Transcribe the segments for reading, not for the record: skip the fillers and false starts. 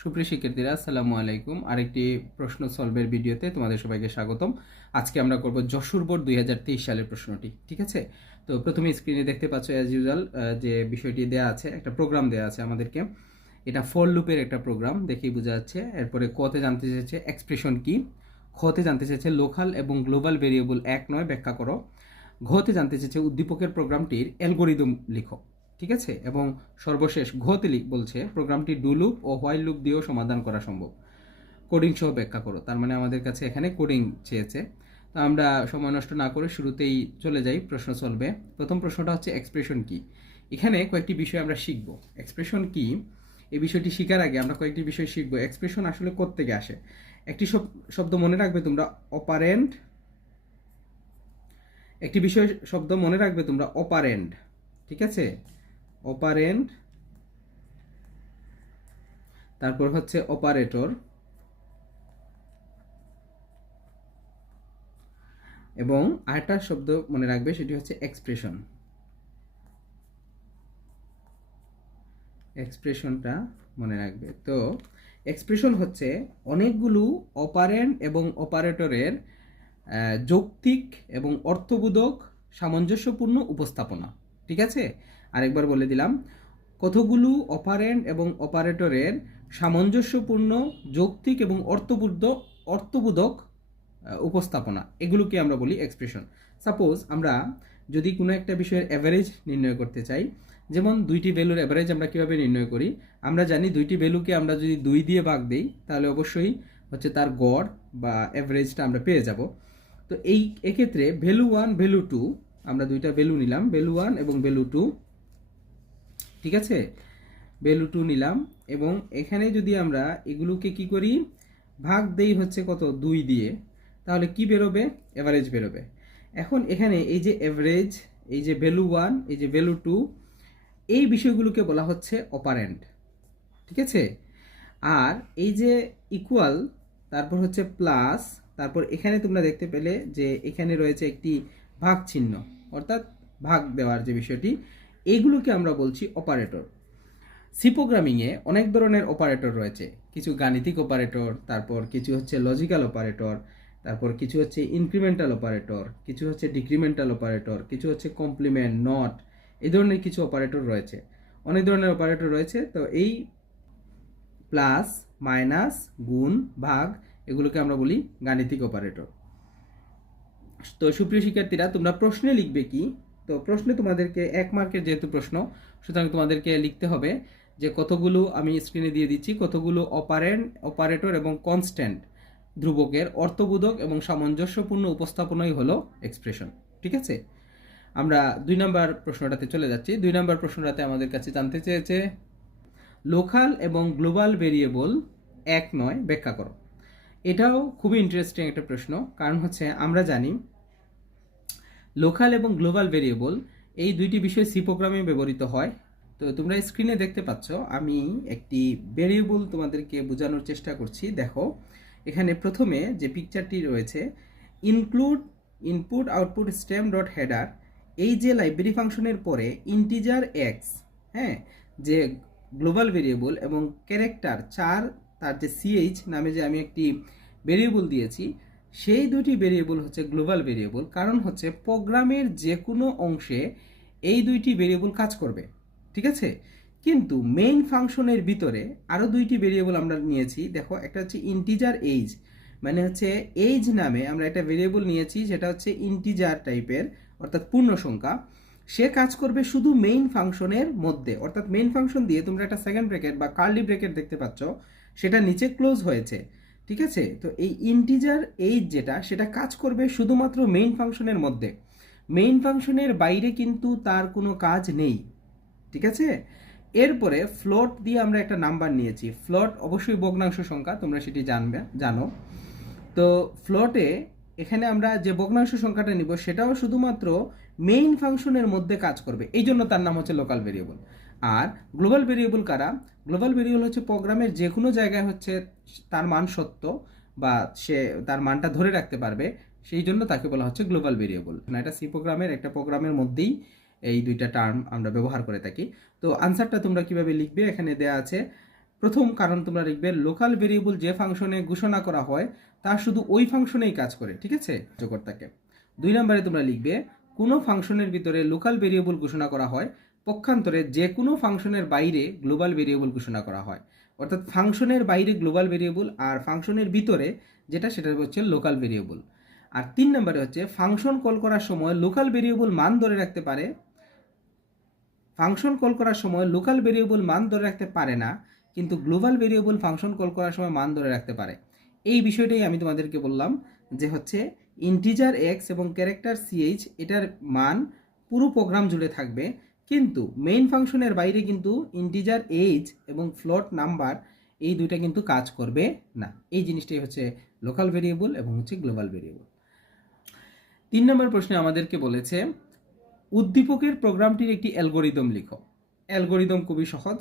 সুপ্রিয় শিক্ষার্থীরা, আসসালামু আলাইকুম। আরেকটি প্রশ্ন সলভের ভিডিওতে তোমাদের সবাইকে স্বাগতম। আজকে আমরা করব যশোর বোর্ড 2023 সালের প্রশ্নটি। ঠিক আছে, তো প্রথমে স্ক্রিনে দেখতে পাচ্ছ অ্যাজ ইউজুয়াল যে বিষয়টি দেয়া আছে, একটা প্রোগ্রাম দেয়া আছে আমাদেরকে। এটা ফর লুপের একটা প্রোগ্রাম, দেখেই বোঝা যাচ্ছে। এরপরে কতে জানতে চেয়েছে এক্সপ্রেশন কি, খতে জানতে চেয়েছে লোকাল এবং গ্লোবাল ভেরিয়েবল এক নয় ব্যাখ্যা করো, ঘতে জানতে চেয়েছে উদ্দীপকের প্রোগ্রামটির অ্যালগোরিদম লিখো। ঠিক আছে, এবং সর্বশেষ ঘতে বলছে প্রোগ্রামটি ডু লুপ ও হোয়াইল লুপ দিয়েও সমাধান করা সম্ভব, কোডিং সহ ব্যাখ্যা করো। তার মানে আমাদের কাছে এখানে কোডিং চেয়েছে। তো আমরা সময় নষ্ট না করে শুরুতেই চলে যাই প্রশ্ন সলভে। প্রথম প্রশ্নটা হচ্ছে এক্সপ্রেশন কি। এখানে কয়েকটি বিষয় আমরা শিখব। এক্সপ্রেশন কি এই বিষয়টি শেখার আগে আমরা কয়েকটি বিষয় শিখব। এক্সপ্রেশন আসলে কোত্থেকে আসে। একটি শব্দ মনে রাখবে তোমরা, অপারেন্ড। একটি বিষয় শব্দ মনে রাখবে তোমরা, অপারেন্ড। ঠিক আছে, অপারেন্ড, তারপর হচ্ছে অপারেটর, এবং আরেকটা শব্দ মনে রাখবে, সেটি হচ্ছে এক্সপ্রেশন। এক্সপ্রেশনটা মনে রাখবে। তো এক্সপ্রেশন হচ্ছে অনেকগুলো অপারেন্ড এবং অপারেটরের যৌক্তিক এবং অর্থবোধক সামঞ্জস্যপূর্ণ উপস্থাপনা। ঠিক আছে, আরেকবার বলে দিলাম, কতগুলো অপারেন্ড এবং অপারেটরের সামঞ্জস্যপূর্ণ, যৌক্তিক এবং অর্থবোধক উপস্থাপনা, এগুলোকে আমরা বলি এক্সপ্রেশন। সাপোজ আমরা যদি কোনো একটা বিষয়ের অ্যাভারেজ নির্ণয় করতে চাই, যেমন দুইটি ভ্যালুর অ্যাভারেজ আমরা কীভাবে নির্ণয় করি, আমরা জানি দুইটি ভ্যালুকে আমরা যদি 2 দিয়ে ভাগ দিই তাহলে অবশ্যই হচ্ছে তার গড় বা অ্যাভারেজটা আমরা পেয়ে যাব। তো এক্ষেত্রে ভ্যালু 1 ভ্যালু 2, আমরা দুইটা ভ্যালু নিলাম, ভ্যালু 1 এবং ভ্যালু 2। ঠিক আছে, ভ্যালু 2 নিলাম, এবং এখানে যদি আমরা এগুলোকে কি করি, ভাগ দেই হচ্ছে কত, 2 দিয়ে, তাহলে কি বেরোবে, অ্যাভারেজ বেরোবে। এখন এখানে এই যে অ্যাভারেজ, এই যে ভ্যালু 1, এই যে ভ্যালু 2, এই বিষয়গুলোকে বলা হচ্ছে অপারেন্ড। ঠিক আছে, আর এই যে ইকুয়াল, তারপর হচ্ছে প্লাস, তারপর এখানে তোমরা দেখতে পেলে যে এখানে রয়েছে একটি ভাগ চিহ্ন, অর্থাৎ ভাগ দেওয়ার যে বিষয়টি, এইগুলোকে আমরা বলছি অপারেটর। সি প্রোগ্রামিংয়ে অনেক ধরনের অপারেটর রয়েছে, কিছু গাণিতিক অপারেটর, তারপর কিছু হচ্ছে লজিক্যাল অপারেটর, তারপর কিছু হচ্ছে ইনক্রিমেন্টাল অপারেটর, কিছু হচ্ছে ডিক্রিমেন্টাল অপারেটর, কিছু হচ্ছে কমপ্লিমেন্ট, নট, এই ধরনের কিছু অপারেটর রয়েছে, অনেক ধরনের অপারেটর রয়েছে। তো এই প্লাস, মাইনাস, গুণ, ভাগ, এগুলোকে আমরা বলি গাণিতিক অপারেটর। তো সুপ্রিয় শিক্ষার্থীরা, তোমরা প্রশ্নে লিখবে কি, তো প্রশ্নে তোমাদেরকে 1 মার্কের যেহেতু প্রশ্ন, সুতরাং তোমাদেরকে লিখতে হবে যে কতগুলো, আমি স্ক্রিনে দিয়ে দিচ্ছি, কতগুলো অপারেন্ড, অপারেটর এবং কনস্ট্যান্ট ধ্রুবকের অর্থবোধক এবং সামঞ্জস্যপূর্ণ উপস্থাপনাই হলো এক্সপ্রেশন। ঠিক আছে, আমরা 2 নম্বর প্রশ্নটাতে চলে যাচ্ছি। 2 নম্বর প্রশ্নটাতে আমাদের কাছে জানতে চেয়েছে লোকাল এবং গ্লোবাল ভেরিয়েবল এক নয় ব্যাখ্যা করো। এটাও খুবই ইন্টারেস্টিং একটা প্রশ্ন, কারণ হচ্ছে আমরা জানি লোকাল এবং গ্লোবাল ভেরিয়েবল এই দুইটি বিষয় সি প্রোগ্রামে ব্যবহৃত হয়। তো তোমরা স্ক্রিনে দেখতে পাচ্ছ, আমি একটি ভেরিয়েবল তোমাদেরকে বোঝানোর চেষ্টা করছি। দেখো, এখানে প্রথমে যে পিকচারটি রয়েছে, include input output stem dot header, এই যে লাইব্রেরি ফাংশনের পরে ইন্টিজার এক্স, হ্যাঁ, যে গ্লোবাল ভেরিয়েবল, এবং ক্যারেক্টার 4, তার যে সিএইচ নামে যে আমি একটি ভেরিয়েবল দিয়েছি, সেই দুটি ভেরিয়েবল হচ্ছে গ্লোবাল ভেরিয়েবল। কারণ হচ্ছে প্রোগ্রামের যে কোনো অংশে এই দুইটি ভেরিয়েবল কাজ করবে। ঠিক আছে, কিন্তু মেইন ফাংশনের ভিতরে আরও দুইটি ভেরিয়েবল আমরা নিয়েছি। দেখো, একটা হচ্ছে ইন্টিজার এইজ, মানে হচ্ছে এইজ নামে আমরা একটা ভেরিয়েবল নিয়েছি, সেটা হচ্ছে ইন্টিজার টাইপের, অর্থাৎ পূর্ণ সংখ্যা। সে কাজ করবে শুধু মেইন ফাংশনের মধ্যে, অর্থাৎ মেইন ফাংশন দিয়ে তোমরা একটা সেকেন্ড ব্র্যাকেট বা কার্লি ব্র্যাকেট দেখতে পাচ্ছ, সেটা নিচে ক্লোজ হয়েছে। ঠিক আছে, তো এই ইন্টিজার এইজ যেটা, সেটা কাজ করবে শুধুমাত্র মেইন ফাংশনের মধ্যে, মেইন ফাংশনের বাইরে কিন্তু তার কোনো কাজ নেই। ঠিক আছে, এরপরে ফ্লোট দিয়ে আমরা একটা নাম্বার নিয়েছি। ফ্লোট অবশ্যই ভগ্নাংশ সংখ্যা, তোমরা সেটি জানো। তো ফ্লোটে এখানে আমরা যে ভগ্নাংশ সংখ্যাটা নিব, সেটাও শুধুমাত্র মেইন ফাংশনের মধ্যে কাজ করবে, এই জন্য তার নাম হচ্ছে লোকাল ভেরিয়েবল। আর গ্লোবাল ভেরিয়েবল কারা, গ্লোবাল ভেরিয়েবল হচ্ছে প্রোগ্রামের যে কোনো জায়গায় হচ্ছে তার মান সত্য, বা সে তার মানটা ধরে রাখতে পারবে, সেই জন্য তাকে বলা হচ্ছে গ্লোবাল ভেরিয়েবল। না, এটা সি প্রোগ্রামের একটা প্রোগ্রামের মধ্যেই এই দুইটা টার্ম আমরা ব্যবহার করে থাকি। তো আনসারটা তোমরা কিভাবে লিখবে, এখানে দেয়া আছে। প্রথম কারণ তোমরা লিখবে লোকাল ভেরিয়েবল যে ফাংশনে ঘোষণা করা হয় তা শুধু ওই ফাংশনেই কাজ করে, ঠিক আছে, কার্যকর্তাকে। 2 নম্বরে তোমরা লিখবে কোনো ফাংশনের ভিতরে লোকাল ভেরিয়েবল ঘোষণা করা হয়, পক্ষান্তরে যে কোনো ফাংশনের বাইরে গ্লোবাল ভেরিয়েবল ঘোষণা করা হয়। অর্থাৎ ফাংশনের বাইরে গ্লোবাল ভেরিয়েবল আর ফাংশনের ভিতরে যেটা সেটা হচ্ছে লোকাল ভেরিয়েবল। আর 3 নম্বরে হচ্ছে ফাংশন কল করার সময় লোকাল ভেরিয়েবল মান ধরে রাখতে পারে, ফাংশন কল করার সময় লোকাল ভেরিয়েবল মান ধরে রাখতে পারে না, কিন্তু গ্লোবাল ভেরিয়েবল ফাংশন কল করার সময় মান ধরে রাখতে পারে। এই বিষয়টাই আমি তোমাদেরকে বললাম যে হচ্ছে ইন্টিজার এক্স এবং ক্যারেক্টার সিএইচ এটার মান পুরো প্রোগ্রাম জুড়ে থাকবে, কিন্তু মেইন ফাংশনের বাইরে কিন্তু ইন্টিজার এইজ এবং ফ্লোট নাম্বার এই দুইটা কিন্তু কাজ করবে না। এই জিনিসটাই হচ্ছে লোকাল ভেরিয়েবল এবং হচ্ছে গ্লোবাল ভেরিয়েবল। 3 নম্বর প্রশ্নে আমাদেরকে বলেছে উদ্দীপকের প্রোগ্রামটির একটি অ্যালগোরিদম লিখো। অ্যালগোরিদম খুবই সহজ,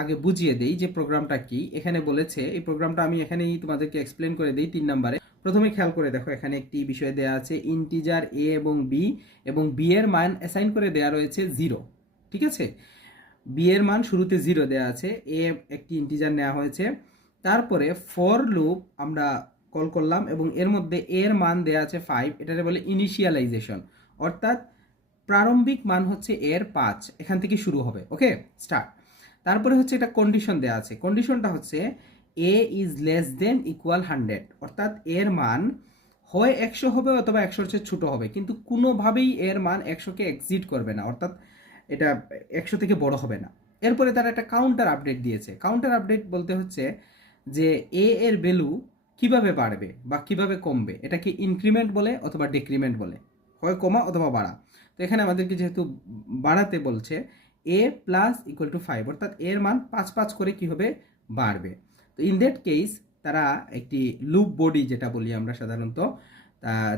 আগে বুঝিয়ে দেই যে প্রোগ্রামটা কি। এখানে বলেছে এই প্রোগ্রামটা আমি এখানেই তোমাদেরকে এক্সপ্লেন করে দিই 3 নম্বরে। প্রথমে খেয়াল করে দেখো, এখানে একটি বিষয় দেওয়া আছে ইন্টিজার এ এবং বি এর মান অ্যাসাইন করে দেওয়া রয়েছে 0, ঠিক আছে। বি এর মান শুরুতে 0 দেওয়া আছে, এ একটি ইন্টিজার নেওয়া হয়েছে। তারপরে ফর লুপ আমরা কল করলাম এবং এর মধ্যে এর মান দেওয়া আছে 5, এটাকে বলে ইনিশিয়ালাইজেশন, অর্থাৎ প্রারম্ভিক মান হচ্ছে এর 5, এখান থেকে শুরু হবে, ওকে, স্টার্ট। তারপরে হচ্ছে একটা কন্ডিশন দেওয়া আছে, কন্ডিশনটা হচ্ছে A is less than equal 100, অর্থাৎ এর মান হয় 100 হবে অথবা 100-র চেয়ে ছোট হবে, কিন্তু কোনোভাবেই এর মান 100-কে এক্সিড করবে না, অর্থাৎ এটা 100 থেকে বড় হবে না। এরপরে তারা একটা কাউন্টার আপডেট দিয়েছে। কাউন্টার আপডেট বলতে হচ্ছে যে এ এর ভ্যালু কিভাবে বাড়বে বা কিভাবে কমবে, এটাকে ইনক্রিমেন্ট বলে অথবা ডিক্রিমেন্ট বলে, হয় কমা অথবা বাড়া। তো এখানে আমাদেরকে যেহেতু বাড়াতে বলছে এ প্লাস ইকুয়াল টু 5, অর্থাৎ এর মান 5 করে কি হবে, বাড়বে। তো ইন দ্যাট কেস তারা একটি লুপ বডি, যেটা বলি আমরা সাধারণত,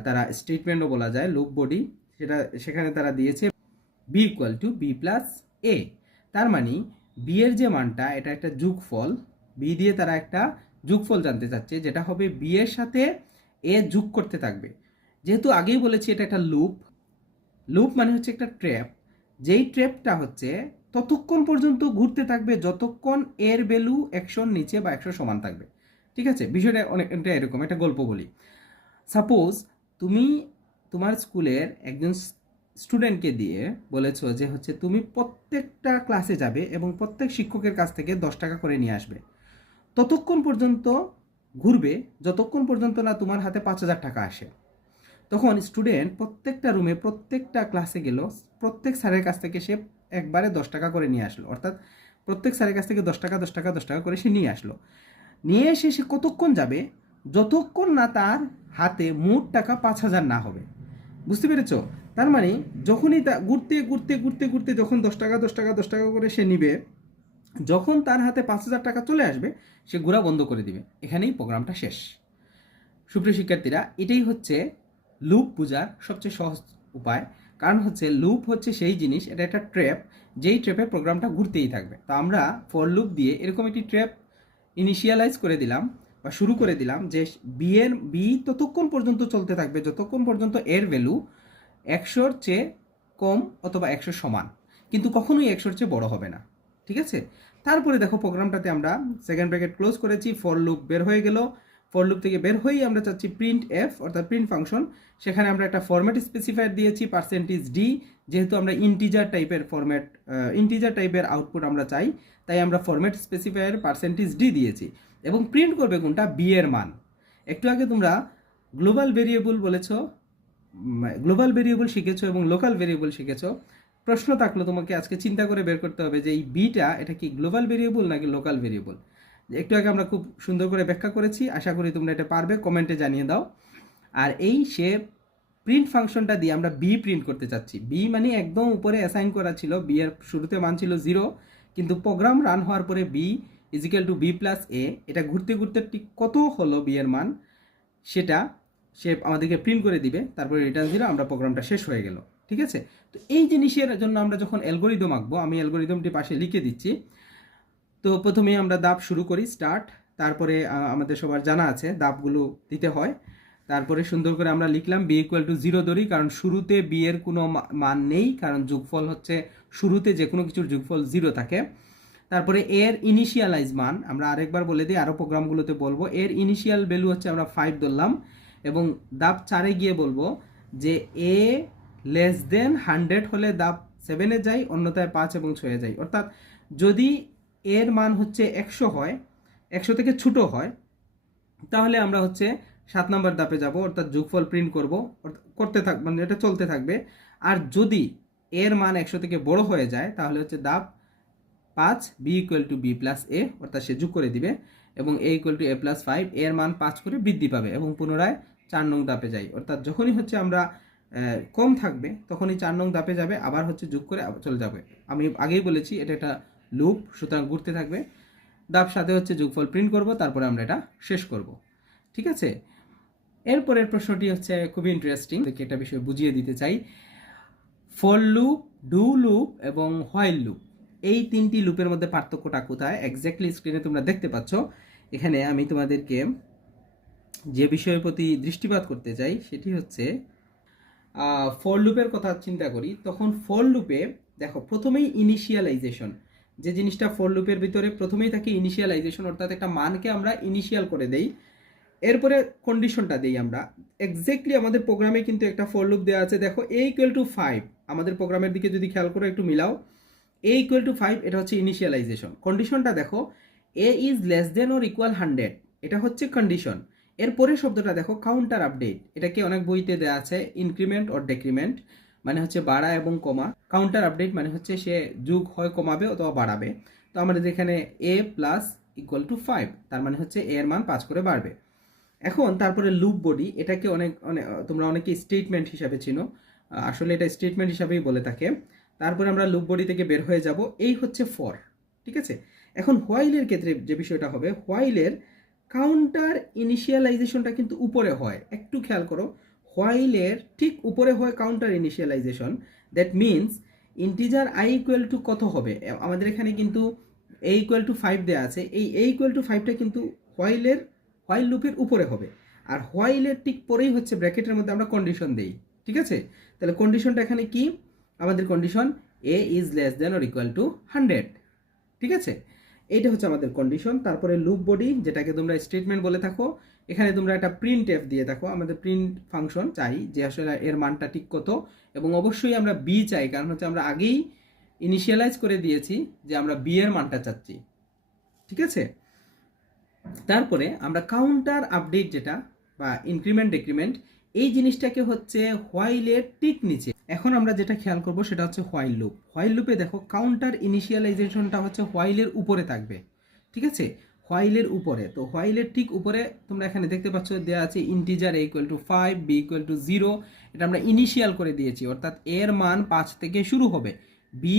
তারা স্টেটমেন্টও বলা যায় লুপ বডি, সেখানে তারা দিয়েছে B equal to B plus A. তার মানে বি এর যে মানটা এটা একটা যোগফল, বি দিয়ে তারা একটা যোগফল জানতে চাচ্ছে, যেটা হবে বি এর সাথে এ যোগ করতে থাকবে। যেহেতু আগেই বলেছি এটা একটা লুপ মানে হচ্ছে একটা ট্র্যাপ, যেই ট্র্যাপটা হচ্ছে ততক্ষণ পর্যন্ত ঘুরতে থাকবে যতক্ষণ এর ভ্যালু 100-র নিচে বা 100 সমান থাকবে, ঠিক আছে। বিষয়টা অনেকটা এরকম, একটা গল্প বলি। সাপোজ তুমি তোমার স্কুলের একজন স্টুডেন্টকে দিয়ে বলেছো যে হচ্ছে তুমি প্রত্যেকটা ক্লাসে যাবে এবং প্রত্যেক শিক্ষকের কাছ থেকে 10 টাকা করে নিয়ে আসবে, ততক্ষণ পর্যন্ত ঘুরবে যতক্ষণ পর্যন্ত না তোমার হাতে 5,000 টাকা আসে। তখন স্টুডেন্ট প্রত্যেকটা রুমে প্রত্যেকটা ক্লাসে গেল, প্রত্যেক স্যারের কাছ থেকে সে একবারে 10 টাকা করে নিয়ে আসলো, অর্থাৎ প্রত্যেক স্যারের কাছ থেকে 10 টাকা 10 টাকা 10 টাকা করে সে নিয়ে আসলো। নিয়ে এসে সে কতক্ষণ যাবে, যতক্ষণ না তার হাতে মোট টাকা 5,000 না হবে। বুঝতে পেরেছ? তার মানে যখনই তা ঘুরতে ঘুরতে ঘুরতে ঘুরতে যখন 10 টাকা 10 টাকা 10 টাকা করে সে নিবে, যখন তার হাতে 5,000 টাকা চলে আসবে সে ঘোরা বন্ধ করে দিবে। এখানেই প্রোগ্রামটা শেষ। সুপ্রিয় শিক্ষার্থীরা, এটাই হচ্ছে লুপ বোঝার সবচেয়ে সহজ উপায়। কারণ হচ্ছে লুপ হচ্ছে সেই জিনিস, এটা একটা ট্র্যাপ, যেই ট্র্যাপে প্রোগ্রামটা ঘুরতেই থাকবে। তো আমরা ফর লুপ দিয়ে এরকম একটি ট্র্যাপ ইনিশিয়ালাইজ করে দিলাম বা শুরু করে দিলাম যে বি ততক্ষণ পর্যন্ত চলতে থাকবে যতক্ষণ পর্যন্ত এর ভ্যালু 100-র চেয়ে কম অথবা 100 সমান, কিন্তু কখনোই 100-র চেয়ে বড় হবে না, ঠিক আছে। তারপরে দেখো প্রোগ্রামটাতে আমরা সেকেন্ড ব্র্যাকেট ক্লোজ করেছি, ফর লুপ বের হয়ে গেল। ফর লুপ থেকে বের হয়েই আমরা চাচ্ছি প্রিন্ট এফ, অর্থাৎ প্রিন্ট ফাংশন। সেখানে আমরা একটা ফরম্যাট স্পেসিফায়ার দিয়েছি %d, যেহেতু আমরা ইন্টিজার টাইপের আউটপুট আমরা চাই, তাই আমরা ফরম্যাট স্পেসিফায়ার %d দিয়েছি এবং প্রিন্ট করবে কোনটা, বি এর মান। একটু আগে তোমরা গ্লোবাল ভেরিয়েবল শিখেছো এবং লোকাল ভেরিয়েবল শিখেছো। প্রশ্ন থাকলো তোমাকে আজকে চিন্তা করে বের করতে হবে যে এই বিটা এটা কি গ্লোবাল ভেরিয়েবল নাকি লোকাল ভেরিয়েবল। একটু আগে আমরা খুব সুন্দর করে ব্যাখ্যা করেছি, আশা করি তোমরা এটা পারবে, কমেন্টে জানিয়ে দাও। আর এই প্রিন্ট ফাংশনটা দিয়ে আমরা বি প্রিন্ট করতে চাচ্ছি। বি মানে একদম উপরে অ্যাসাইন করা ছিল, বি এর শুরুতে মান ছিল 0, কিন্তু প্রোগ্রাম রান হওয়ার পরে B equal to B plus A, এটা ঘুরতে ঘুরতে ঠিক কত হলো বি এর মান সেটা সে আমাদেরকে প্রিন্ট করে দিবে, তারপরে রিটার্ন 0, আমরা প্রোগ্রামটা শেষ হয়ে গেল, ঠিক আছে। তো এই জিনিসের জন্য আমরা যখন অ্যালগোরিদম আঁকবো, আমি অ্যালগোরিদমটি পাশে লিখে দিচ্ছি। তো প্রথমে আমরা ধাপ শুরু করি, স্টার্ট। তারপরে আমাদের সবার জানা আছে ধাপগুলো দিতে হয়। তারপরে সুন্দর করে আমরা লিখলাম বি ইকুয়াল টু 0 ধরি, কারণ শুরুতে বি এর কোনো মান নেই, কারণ যোগফল হচ্ছে শুরুতে যে কোনো কিছুর যোগফল 0 থাকে। তারপরে এর ইনিশিয়ালাইজ মান আমরা আরেকবার বলে দিই, আরও প্রোগ্রামগুলোতে বলবো, এর ইনিশিয়াল ভ্যালু হচ্ছে আমরা 5 ধরলাম, এবং ধাপ 4-এ গিয়ে বলবো যে এ লেস দেন 100 হলে ধাপ 7-এ যাই, অন্যথায় 5 এবং 6-এ যাই। অর্থাৎ যদি এর মান হচ্ছে 100 হয়, 100 থেকে ছোট হয়, তাহলে আমরা হচ্ছে 7 নম্বর ধাপে যাব, অর্থাৎ যোগফল প্রিন্ট করতে থাকবো, মানে এটা চলতে থাকবে। আর যদি এর মান 100 থেকে বড় হয়ে যায়, তাহলে হচ্ছে ধাপ 5 B equal to B plus A, অর্থাৎ সে যোগ করে দিবে, এবং A equal to A plus 5, এর মান 5 করে বৃদ্ধি পাবে, এবং পুনরায় 4 নং ধাপে যাই। অর্থাৎ যখনই হচ্ছে আমরা কম থাকবে তখনই 4 নং ধাপে যাবে, আবার হচ্ছে যোগ করে চলে যাবে। আমি আগেই বলেছি এটা একটা লুপ, সুতরাং ঘুরতে থাকবে। ধাপ 7-এ হচ্ছে যোগফল প্রিন্ট করব, তারপরে আমরা এটা শেষ করব। ঠিক আছে, এরপরের প্রশ্নটি হচ্ছে খুবই ইন্টারেস্টিং, এটা বিষয়ে বুঝিয়ে দিতে চাই। ফর লুপ, ডু লুপ এবং হোয়াইল লুপ, এই 3টি লুপের মধ্যে পার্থক্যটা কোথায়? এক্স্যাক্টলি স্ক্রিনে তোমরা দেখতে পাচ্ছ। এখানে আমি তোমাদেরকে যে বিষয়ের প্রতি দৃষ্টিপাত করতে চাই সেটি হচ্ছে ফর লুপের কথা চিন্তা করি, তখন ফর লুপে দেখো প্রথমেই ইনিশিয়ালাইজেশন, যে জিনিসটা ফর লুপের ভিতরে প্রথমেই থাকে ইনিশিয়ালাইজেশন, অর্থাৎ একটা মানকে আমরা ইনিশিয়াল করে দেই, এরপরে কন্ডিশনটা দেই আমরা। এক্স্যাক্টলি আমাদের প্রোগ্রামে কিন্তু একটা ফর লুপ দেওয়া আছে, দেখো এ ইকুয়াল টু 5, আমাদের প্রোগ্রামের দিকে যদি খেয়াল করো একটু মিলাও, এ ইকুয়াল টু 5 এটা হচ্ছে ইনিশিয়ালাইজেশন। কন্ডিশনটা দেখো A is less than or equal 100, এটা হচ্ছে কন্ডিশন। এরপরে শব্দটা দেখো কাউন্টার আপডেট, এটাকে অনেক বইতে দেওয়া আছে ইনক্রিমেন্ট অর ডেক্রিমেন্ট, মানে হচ্ছে বাড়া এবং কমা। কাউন্টার আপডেট মানে হচ্ছে সে যোগ হয় কমাবে অথবা বাড়াবে। তো আমাদের এখানে এ প্লাস ইকুয়াল টু 5, তার মানে হচ্ছে এ এর মান 5 করে বাড়বে। এখন তারপরে লুপ বডি, এটাকে তোমরা অনেকে স্টেটমেন্ট হিসাবে চিনো, আসলে এটা স্টেটমেন্ট হিসাবেই বলে থাকে। তারপরে আমরা লুপ বডি থেকে বের হয়ে যাব, এই হচ্ছে ফর। ঠিক আছে, এখন হোয়াইলের ক্ষেত্রে যে বিষয়টা হবে, হোয়াইলের কাউন্টার ইনিশিয়ালাইজেশনটা কিন্তু উপরে হয়, একটু খেয়াল করো, হোয়াইলের ঠিক উপরে হয় counter initialization. That means integer I equal to কত হবে, আমাদের এখানে কিন্তু এ ইকুয়াল টু 5 দেওয়া আছে, এই এ ইকুয়াল টু 5টা কিন্তু হোয়াইল লুপের উপরে হবে, আর হোয়াইলের ঠিক পরেই হচ্ছে ব্র্যাকেটের মধ্যে আমরা কন্ডিশন দেই। ঠিক আছে, তাহলে কন্ডিশনটা এখানে কি, আমাদের condition A is less than or equal to 100। ঠিক আছে, এইটা হচ্ছে আমাদের কন্ডিশন। তারপরে লুপ বডি, যেটাকে তোমরা স্টেটমেন্ট বলে থাকো, এখানে তোমরা একটা প্রিন্ট এফ দিয়ে থাকো, আমাদের প্রিন্ট ফাংশন চাই যে আসলে এর মানটা ঠিক কত, এবং অবশ্যই আমরা বি চাই, কারণ হচ্ছে আমরা আগেই ইনিশিয়ালাইজ করে দিয়েছি যে আমরা বি এর মানটা চাচ্ছি। ঠিক আছে, তারপরে আমরা কাউন্টার আপডেট যেটা বা ইনক্রিমেন্ট ডিক্রিমেন্ট, এই জিনিসটাকে হচ্ছে হোয়াইলের ঠিক নিচে। এখন আমরা যেটা খেয়াল করব সেটা হচ্ছে হোয়াইল লুপ। হোয়াইল লুপে দেখো কাউন্টার ইনিশিয়ালাইজেশনটা হচ্ছে হোয়াইলের উপরে থাকবে। ঠিক আছে, হোয়াইলের উপরে, তো হোয়াইলের ঠিক উপরে তোমরা এখানে দেখতে পাচ্ছ দেওয়া আছে integer A equal to 5, B equal to 0, এটা আমরা ইনিশিয়াল করে দিয়েছি, অর্থাৎ এর মান 5 থেকে শুরু হবে, বি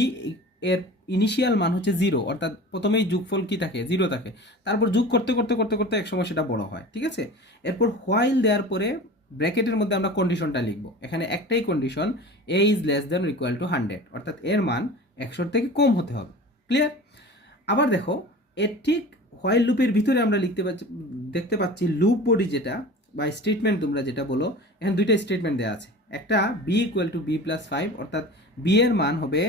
এর ইনিশিয়াল মান হচ্ছে 0, অর্থাৎ প্রথমেই যোগফল কি থাকে, 0 থাকে, তারপর যোগ করতে করতে করতে করতে একসময় সেটা বড় হয়। ঠিক আছে, এরপর হোয়াইল দেওয়ার পরে ব্র্যাকেটের মধ্যে আমরা কন্ডিশনটা লিখবো, এখানে একটাই condition, A is less than equal to 100, অর্থাৎ এর মান 100 থেকে কম হতে হবে। ক্লিয়ার? আবার দেখো এর ঠিক হোয়াইল লুপের ভিতরে আমরা দেখতে পাচ্ছি লুপ বডি যেটা বা স্টেটমেন্ট তোমরা যেটা বলো, এখানে দুইটা স্টেটমেন্ট দেওয়া আছে, একটা B equal to B plus 5, অর্থাৎ বি এর মান হবে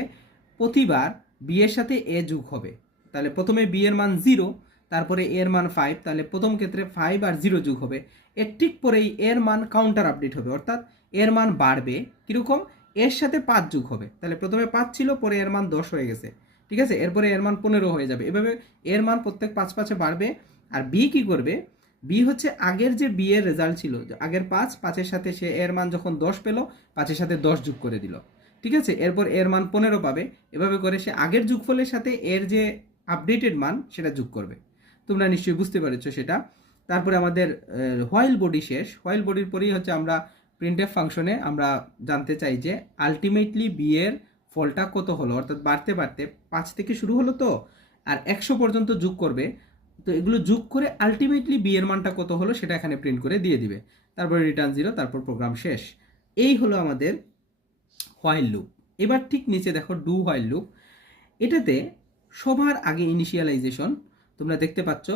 প্রতিবার বি এর সাথে এ যোগ হবে, তাহলে প্রথমে বি এর মান 0, তারপরে এর মান 5, তাহলে প্রথম ক্ষেত্রে 5 আর 0 যোগ হবে, এর ঠিক পরেই এর মান কাউন্টার আপডেট হবে, অর্থাৎ এর মান বাড়বে, কীরকম, এর সাথে 5 যোগ হবে, তাহলে প্রথমে 5 ছিল, পরে এর মান 10 হয়ে গেছে। ঠিক আছে, এরপরে এর মান 15 হয়ে যাবে, এভাবে এর মান প্রত্যেক 5 বাড়বে। আর বি কি করবে, বি হচ্ছে আগের যে বি এর রেজাল্ট ছিল, আগের 5-এর সাথে সে এর মান যখন 10 পেল, 5-এর সাথে 10 যোগ করে দিল। ঠিক আছে, এরপর এর মান 15 পাবে, এভাবে করে সে আগের যোগফলের সাথে এর যে আপডেটেড মান সেটা যোগ করবে। তোমরা নিশ্চয়ই বুঝতে পেরেছো সেটা। তারপরে আমাদের হোয়াইল বডি শেষ, হোয়াইল বডির পরেই হচ্ছে আমরা প্রিন্টএফ ফাংশনে আমরা জানতে চাই যে আলটিমেটলি বি এর ফলটা কত হলো, অর্থাৎ বাড়তে বাড়তে 5 থেকে শুরু হলো তো, আর 100 পর্যন্ত যোগ করবে, তো এগুলো যোগ করে আলটিমেটলি বি এর মানটা কত হলো সেটা এখানে প্রিন্ট করে দিয়ে দিবে, তারপরে রিটার্ন 0, তারপর প্রোগ্রাম শেষ। এই হলো আমাদের হোয়াইল লুপ। এবার ঠিক নিচে দেখো ডু হোয়াইল লুপ, এটাতে সবার আগে ইনিশিয়ালাইজেশন তোমরা দেখতে পাচ্ছ,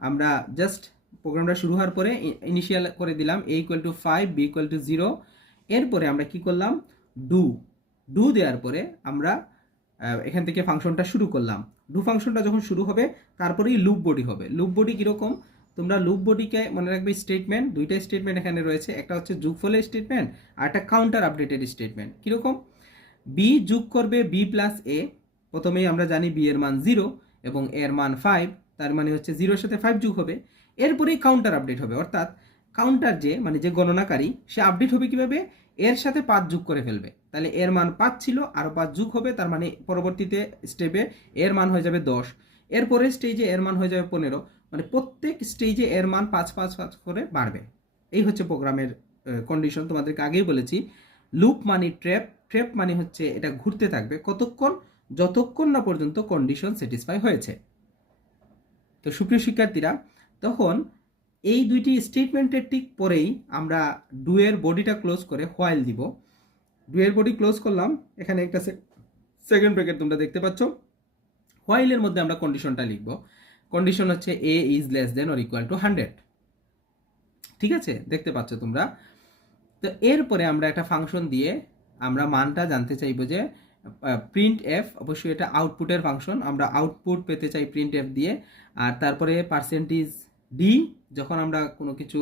আমরা জাস্ট প্রোগ্রামটা শুরু হওয়ার পরে ইনিশিয়াল করে দিলাম A equal to 5, B equal to 0, এরপরে আমরা কি করলাম, ডু দেওয়ার পরে আমরা এখান থেকে ফাংশনটা শুরু করলাম। ডু ফাংশনটা যখন শুরু হবে তারপরেই লুপ বডি হবে। লুপ বডি কীরকম, তোমরা লুপ বডিকে মনে রাখবে স্টেটমেন্ট, দুইটা স্টেটমেন্ট এখানে রয়েছে, একটা হচ্ছে যোগফলের স্টেটমেন্ট আর একটা কাউন্টার আপডেটেড স্টেটমেন্ট। কীরকম, বি যোগ করবে বি প্লাস এ, প্রথমেই আমরা জানি বি এর মান 0 এবং এর মান 5, তার মানে হচ্ছে 0-র সাথে 5 যোগ হবে, এরপরেই কাউন্টার আপডেট হবে, অর্থাৎ কাউন্টার যে মানে যে গণনাকারী সে আপডেট হবে কিভাবে, এর সাথে 5 যোগ করে ফেলবে, তাহলে এর মান 5 ছিল আরও 5 যোগ হবে, তার মানে পরবর্তীতে স্টেপে এর মান হয়ে যাবে 10, এরপরের স্টেজে এর মান হয়ে যাবে 15, মানে প্রত্যেক স্টেজে এর মান 5 করে বাড়বে। এই হচ্ছে প্রোগ্রামের কন্ডিশন। তোমাদেরকে আগেই বলেছি লুপ মানে ট্র্যাপ, ট্র্যাপ মানে হচ্ছে এটা ঘুরতে থাকবে কতক্ষণ, যতক্ষণ না পর্যন্ত কন্ডিশন স্যাটিসফাই হয়েছে। তো সুপ্রিয় শিক্ষার্থীরা, তখন এই দুইটি স্টেটমেন্টের ঠিক পরেই আমরা ডুয়ের বডিটা ক্লোজ করে হোয়াইল দিব। ডুয়ের বডি ক্লোজ করলাম, এখানে একটা সেকেন্ড ব্র্যাকেট তোমরা দেখতে পাচ্ছ। হোয়াইলের মধ্যে আমরা কন্ডিশনটা লিখব, কন্ডিশন হচ্ছে A is less than or equal to 100। ঠিক আছে, দেখতে পাচ্ছ তোমরা। তো এরপরে আমরা একটা ফাংশন দিয়ে আমরা মানটা জানতে চাইবো যে প্রিন্ট এফ, অবশ্যই এটা আউটপুটের ফাংশন, আমরা আউটপুট পেতে চাই প্রিন্ট এফ দিয়ে। আর তারপরে পার্সেন্টেজ ডি, যখন আমরা কোনো কিছু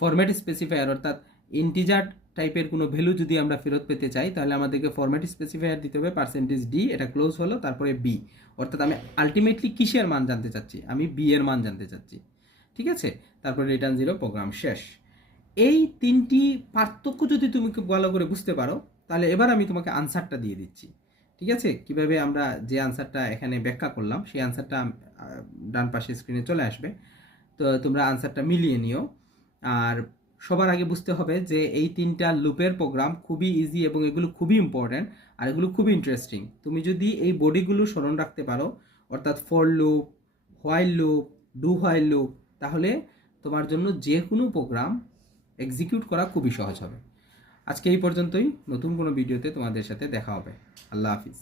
ফরম্যাট স্পেসিফায়ার অর্থাৎ ইন্টিজার টাইপের কোনো ভ্যালু যদি আমরা ফেরত পেতে চাই তাহলে আমাদেরকে ফরম্যাট স্পেসিফায়ার দিতে হবে পার্সেন্টেজ ডি, এটা ক্লোজ হলো, তারপরে বি, অর্থাৎ আমি আলটিমেটলি কিসের মান জানতে চাচ্ছি, আমি বি এর মান জানতে চাচ্ছি। ঠিক আছে, তারপরে রিটার্ন 0, প্রোগ্রাম শেষ। এই তিনটি পার্থক্য যদি তুমি খুব ভালো করে বুঝতে পারো তাহলে এবার আমি তোমাকে আনসারটা দিয়ে দিচ্ছি। ঠিক আছে, কিভাবে আমরা যে আনসারটা এখানে ব্যাখ্যা করলাম সেই আনসারটা ডান পাশে স্ক্রিনে চলে আসবে। তো তোমরা আনসারটা মিলিয়ে নিও। আর সবার আগে বুঝতে হবে যে এই তিনটা লুপের প্রোগ্রাম খুবই ইজি এবং এগুলো খুবই ইম্পর্ট্যান্ট আর এগুলো খুবই ইন্টারেস্টিং। তুমি যদি এই বডিগুলো স্মরণ রাখতে পারো, অর্থাৎ for loop, while loop, do while loop, তাহলে তোমার জন্য যে কোনো প্রোগ্রাম এক্সিকিউট করা খুবই সহজ হবে। আজকে এই পর্যন্তই, নতুন কোনো ভিডিওতে তোমাদের সাথে দেখা হবে। আল্লাহ হাফিজ।